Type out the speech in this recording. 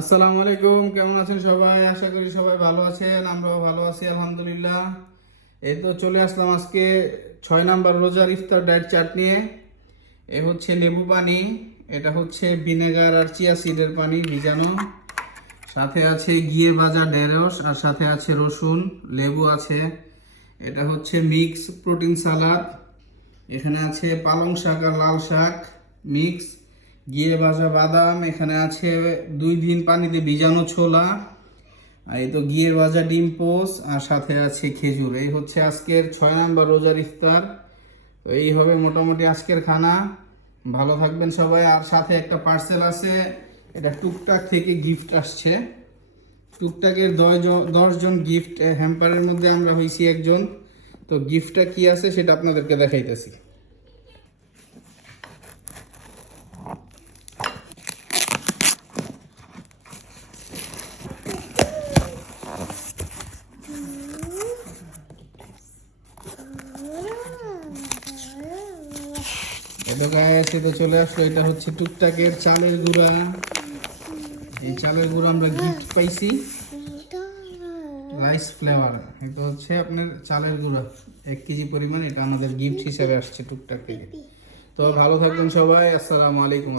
আসসালামু আলাইকুম, কেমন আছেন সবাই? আশা করি সবাই ভালো আছেন, আমরাও ভালো আছি আলহামদুলিল্লাহ। এই তো চলে আসলাম আজকে 6 নাম্বার রোজার ইফতার ডায়েট চার্ট নিয়ে। এ হচ্ছে লেবু পানি, এটা হচ্ছে ভিনেগার আর চিয়া সিডের পানি ভিজানো, সাথে আছে ঘিয়ে ভাজা ঢেঁড়স, আর সাথে আছে রসুন, লেবু আছে। এটা হচ্ছে মিক্স প্রোটিন সালাদ, এখানে আছে পালং শাক আর লাল শাক মিক্স, ঘিয়ে ভাজা বাদাম, এখানে আছে 2 দিন পানিতে ভিজানো ছোলা, আর এই তো ঘিয়ে ভাজা ডিম পোস্ট, আর সাথে আছে খেজুর। এই হচ্ছে আজকের 6 নাম্বার রোজার ইফতার। তো এই হবে মোটামুটি আজকের খানা। ভালো থাকবেন সবাই। আর সাথে একটা পার্সেল আছে, এটা টুকটাক থেকে গিফট আসছে। টুকটাকের 10 জন গিফট হ্যাম্পারের মধ্যে আমরা হয়েছি একজন। তো গিফটটা কি আছে সেটা আপনাদেরকে দেখাইতেছি। এটা গায়ে আছে তো চলে আসলো। এটা হচ্ছে টুকটাকের চালের গুঁড়া। এই চালের গুঁড়া আমরা গিফট পাইছি, রাইস ফ্লেভার। এটা হচ্ছে আপনার চালের গুঁড়া 1 কেজি পরিমাণ, এটা আমাদের গিফট হিসেবে আসছে টুকটাক থেকে। তো ভালো থাকবেন সবাই, আসসালামু আলাইকুম।